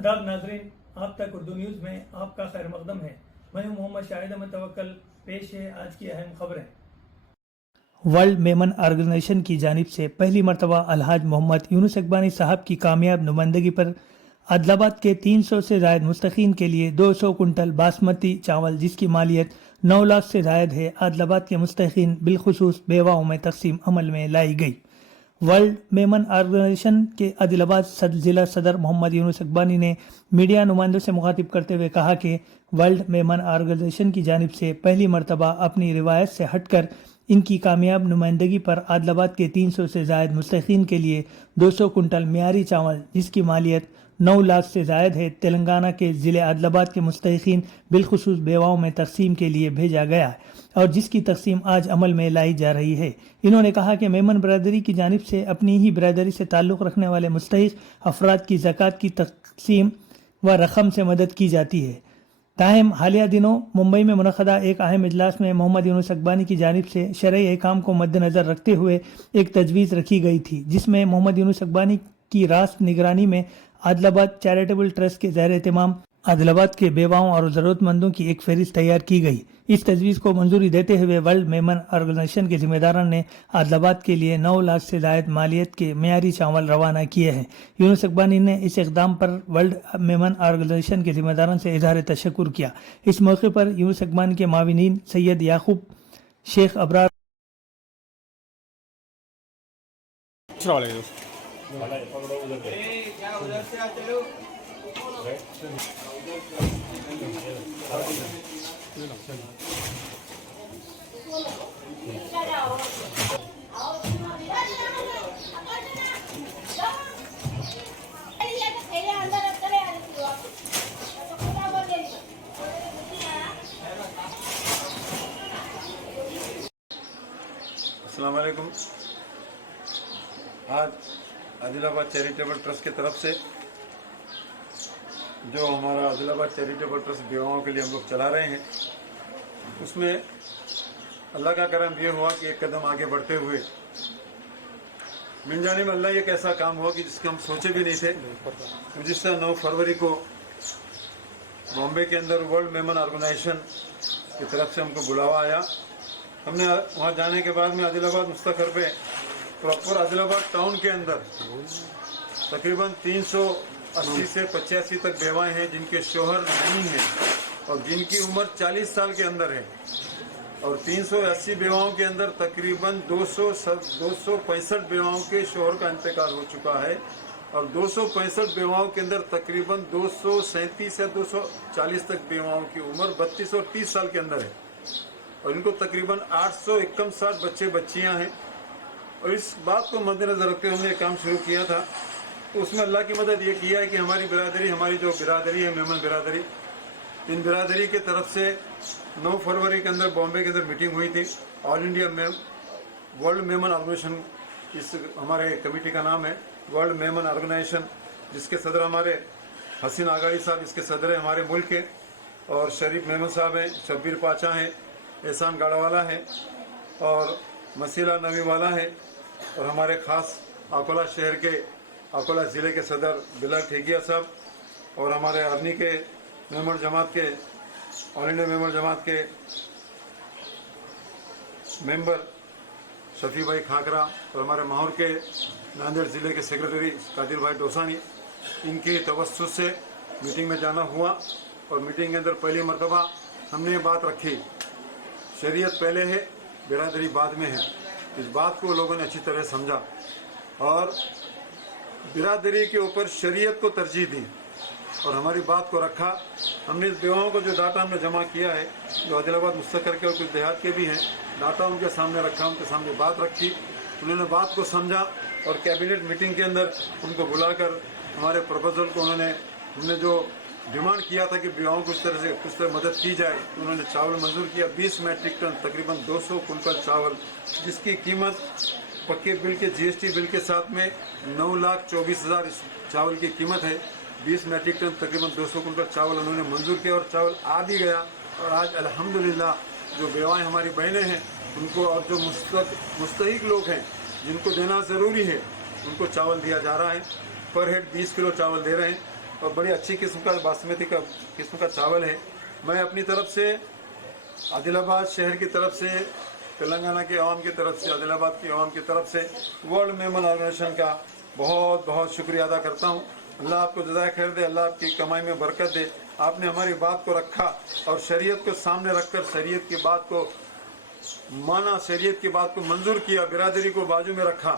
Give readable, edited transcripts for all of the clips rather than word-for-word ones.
आदाब नाजरीन, आप तक उर्दू न्यूज़ में आपका खैर मकदम है। मैं हूं मोहम्मद शाहिद अहमद तवक्कल। पेश है आज की अहम खबरें। वर्ल्ड मेमन ऑर्गेनाइजेशन की जानिब से पहली मरतबा अलहाज मोहम्मद यूनुस इकबानी साहब की कामयाब नुमाइंदगी पर आदिलाबाद के 300 से ज़ायद मुस्तकीन के लिए 200 कुंटल बासमती चावल जिसकी मालियत 9 लाख से ज़ायद है, आदिलाबाद के मुस्तकीन बिलखुसूस बेवाओं में तकसीम अमल में लाई गई। वर्ल्ड मेमन ऑर्गेनाइजेशन के आदिलाबाद जिला सदर मोहम्मद यूनुस इकबानी ने मीडिया नुमाइंदों से मुखातिब करते हुए कहा कि वर्ल्ड मेमन ऑर्गेनाइजेशन की जानिब से पहली मरतबा अपनी रिवायत से हटकर इनकी कामयाब नुमाइंदगी पर आदिलाबाद के 300 से ज़ायद मुस्तकीन के लिए 200 कुंटल मियारी चावल जिसकी मालियत 9 लाख से ज़ायद है, तेलंगाना के ज़िले आदिलाबाद के मुस्तकीन बिलखुसूस बेवाओं में तकसीम के लिए भेजा गया है और जिसकी तकसीम आज अमल में लाई जा रही है। इन्होंने कहा कि मेमन बरादरी की जानिब से अपनी ही बरादरी से ताल्लुक़ रखने वाले मुस्तहिक़ अफराद की ज़कात की तकसीम व रकम से मदद की जाती है। ताहम हालिया दिनों मुंबई में मुनक़दा एक अहम इजलास में मोहम्मद यूनुस इकबानी की जानिब से शरई अहकाम को मद्देनज़र रखते हुए एक तजवीज़ रखी गई थी, जिसमें मोहम्मद यूनुस इकबानी की रास्त निगरानी में आदिलाबाद चैरिटेबल ट्रस्ट के ज़ेर एहतमाम आदिलाबाद के बेवाओं और ज़रूरतमंदों की एक फहरिस्त तैयार की गई। इस तजवीज़ को मंजूरी देते हुए वर्ल्ड मेमन ऑर्गेनाइजेशन के जिम्मेदारान ने आदिलाबाद के लिए 9 लाख से ज़ायद मालियत के मियारी चावल रवाना किए हैं। यूनुस इकबानी ने इस इक़दाम पर वर्ल्ड मेमन ऑर्गेनाइजेशन के जिम्मेदारान से इज़हार तशक्कुर किया। इस मौके पर यूनुस इकबानी के माविनीन सैयद याकूब शेख अबरार अस्सलाम वालेकुम। आज आदिलाबाद चैरिटेबल ट्रस्ट की तरफ से जो हमारा आदिलाबाद चैरिटेबल ट्रस्ट बेवाओं के लिए हम लोग चला रहे हैं, उसमें अल्लाह का करम ये हुआ कि एक कदम आगे बढ़ते हुए मिल जाने में अल्लाह एक ऐसा काम हुआ कि जिसके हम सोचे भी नहीं थे। जिस 9 फरवरी को बॉम्बे के अंदर वर्ल्ड मेमन ऑर्गेनाइजेशन की तरफ से हमको बुलावा आया। हमने वहाँ जाने के बाद में आदिलाबाद मुस्तखर पे प्रॉपर आदिलाबाद टाउन के अंदर तकरीबन 380 से 85 तक बेवाएं हैं जिनके शोहर नहीं हैं और जिनकी उम्र 40 साल के अंदर है, और 380 बेवाओं के अंदर तकरीबन 265 बेवाओं के शोहर का इंतकाल हो चुका है और 265 बेवाओं के अंदर तकरीबन 237 से 240 तक बेवाओं की उम्र 32 और 30 साल के अंदर है और इनको तकरीबन 861 बच्चे बच्चियां हैं। और इस बात को मद्देनजर रखते हुए हमने काम शुरू किया था, तो उसमें अल्लाह की मदद ये किया है कि हमारी जो बिरादरी है मेमन बिरादरी, इन बिरादरी के तरफ से 9 फरवरी के अंदर बॉम्बे के अंदर मीटिंग हुई थी। All India world Memon organisation, इस हमारे कमेटी का नाम है वर्ल्ड मेमन ऑर्गेनाइजेशन, जिसके सदर हमारे हसीन आगाड़ी साहब इसके सदर है हमारे मुल्क के, और शरीफ मेमन साहब हैं, शब्बीर पाचा हैं, एहसान गाड़वाला है और मसीला नवी वाला है, और हमारे ख़ास अकोला शहर के अकोला ज़िले के सदर बिलाल ठेकिया साहब, और हमारे अरनी के मेंबर जमात के ऑल इंडिया मेंबर जमात के मेंबर शफी भाई खाकरा, और हमारे माहौर के नांदेड़ ज़िले के सेक्रेटरी कादिर भाई डोसानी, इनकी तवस्सुत से मीटिंग में जाना हुआ। और मीटिंग के अंदर पहली मरतबा हमने ये बात रखी, शरीयत पहले है, बिरादरी बाद में है। इस बात को लोगों ने अच्छी तरह समझा और बिरादरी के ऊपर शरीयत को तरजीह दी और हमारी बात को रखा। हमने इस बेवाओं को जो डाटा हमने जमा किया है, जो आदिलाबाद मुस्तकर के और कुछ देहात के भी हैं, डाटा उनके सामने रखा, उनके सामने बात रखी, उन्होंने बात को समझा और कैबिनेट मीटिंग के अंदर उनको बुलाकर हमारे प्रपोजल को हमने जो डिमांड किया था कि बेवाओं को कुछ तरह मदद की जाए, तो उन्होंने चावल मंजूर किया 20 मैट्रिक टन तकरीबन 200 कुंटल चावल, जिसकी कीमत पक्के बिल के जीएसटी बिल के साथ में 9,24,000 इस चावल की कीमत है। 20 मैट्रिक टन तकरीबन 200 कुंटल चावल उन्होंने मंजूर किया और चावल आ भी गया। और आज अल्हम्दुलिल्लाह जो बेवाएँ हमारी बहनें हैं उनको, और जो मुस्तहिक लोग हैं जिनको देना ज़रूरी है, उनको चावल दिया जा रहा है। पर हेड 20 किलो चावल दे रहे हैं और बड़ी अच्छी किस्म का बासमती का किस्म का चावल है। मैं अपनी तरफ से आदिलाबाद शहर की तरफ से, तेलंगाना के अवाम की तरफ से, आदिलाबाद की अवाम की तरफ से वर्ल्ड मेमन ऑर्गेनाइजेशन का बहुत बहुत शुक्रिया अदा करता हूँ। अल्लाह आपको जज़ाए खैर दे, अल्लाह आपकी कमाई में बरकत दे। आपने हमारी बात को रखा और शरीयत को सामने रखकर शरीयत की बात को माना, शरीयत की बात को मंजूर किया, बिरादरी को बाजू में रखा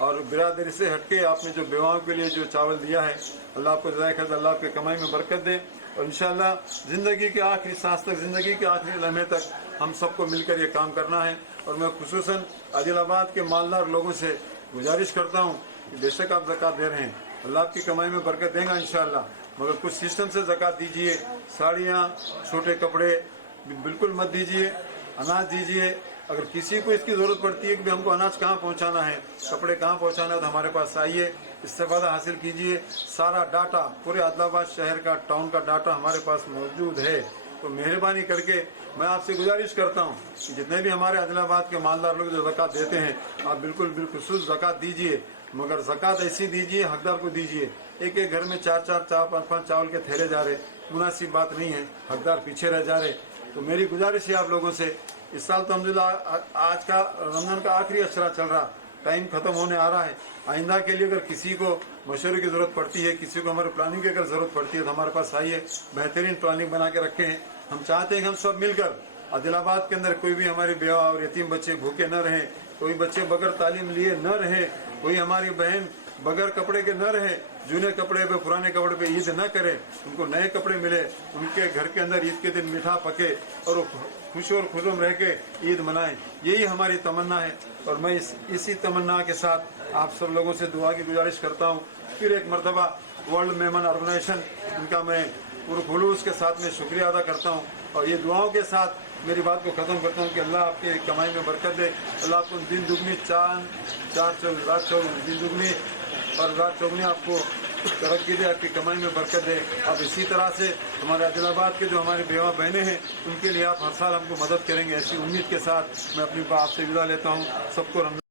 और बिरादरी से हटके आपने जो बेवाओं के लिए जो चावल दिया है, अल्लाह आपको जज़ाए खैर दे, अल्लाह आपकी कमाई में बरकत दे। और इंशाअल्लाह ज़िंदगी के आखिरी सांस तक, ज़िंदगी के आखिरी लम्हे तक हम सबको मिलकर ये काम करना है। और मैं खुसूसन आदिलाबाद के मालदार लोगों से गुजारिश करता हूँ कि बेशक आप ज़कात दे रहे हैं, अल्लाह आपकी कमाई में बरकत देगा इंशाअल्लाह, मगर कुछ सिस्टम से ज़कात दीजिए। साड़ियाँ, छोटे कपड़े बिल्कुल मत दीजिए, अनाज दीजिए। अगर किसी को इसकी ज़रूरत पड़ती है कि हमको अनाज कहाँ पहुँचाना है, कपड़े कहाँ पहुँचाना है, तो हमारे पास आइए, इस्तेफ़ादा हासिल कीजिए। सारा डाटा पूरे आदिलाबाद शहर का, टाउन का डाटा हमारे पास मौजूद है। तो मेहरबानी करके मैं आपसे गुजारिश करता हूँ कि जितने भी हमारे आदिलाबाद के मालदार लोग जो ज़कात देते हैं, आप बिल्कुल बिलखुसूस ज़कात दीजिए, मगर ज़कात ऐसी दीजिए, हकदार को दीजिए। एक एक घर में 4-4, 5-5 चावल के थैले जा रहे, मुनासिब बात नहीं है, हकदार पीछे रह जा रहे। तो मेरी गुजारिश है आप लोगों से, इस साल तो अल्हम्दुलिल्लाह आज का रमज़ान का आखिरी अशरा चल रहा, टाइम ख़त्म होने आ रहा है। आइंदा के लिए अगर किसी को मशवरे की ज़रूरत पड़ती है, किसी को हमारे प्लानिंग की अगर ज़रूरत पड़ती है, तो हमारे पास आइए, बेहतरीन प्लानिंग बना के रखे हैं। हम चाहते हैं कि हम सब मिलकर आदिलाबाद के अंदर कोई भी हमारी बेवा और यतीम बच्चे भूखे न रहें, कोई बच्चे बगैर तालीम लिए न रहें, कोई हमारी बहन बगैर कपड़े के न रहे, जूने कपड़े पे, पुराने कपड़े पे ईद न करे, उनको नए कपड़े मिले, उनके घर के अंदर ईद के दिन मीठा पके और खुश और खुशम रह के ईद मनाएं। यही हमारी तमन्ना है। और मैं इसी तमन्ना के साथ आप सब लोगों से दुआ की गुजारिश करता हूँ। फिर एक मरतबा वर्ल्ड मेमन ऑर्गेनाइजेशन, इनका मैं पुरखुलूस के साथ में शुक्रिया अदा करता हूँ और ये दुआओं के साथ मेरी बात को ख़त्म करता हूँ कि अल्लाह आपकी कमाई में बरकत दे, अल्लाह आपको दिन दुगनी रात चौगुनी, दिन दुगनी और रात चौगुनी आपको तरक्की दे, आपकी कमाई में बरकत दे। अब इसी तरह से हमारे आदिलाबाद के जो हमारी बेवा बहनें हैं, उनके लिए आप हर साल हमको मदद करेंगे, ऐसी उम्मीद के साथ मैं अपनी बात से विदा लेता हूँ। सबको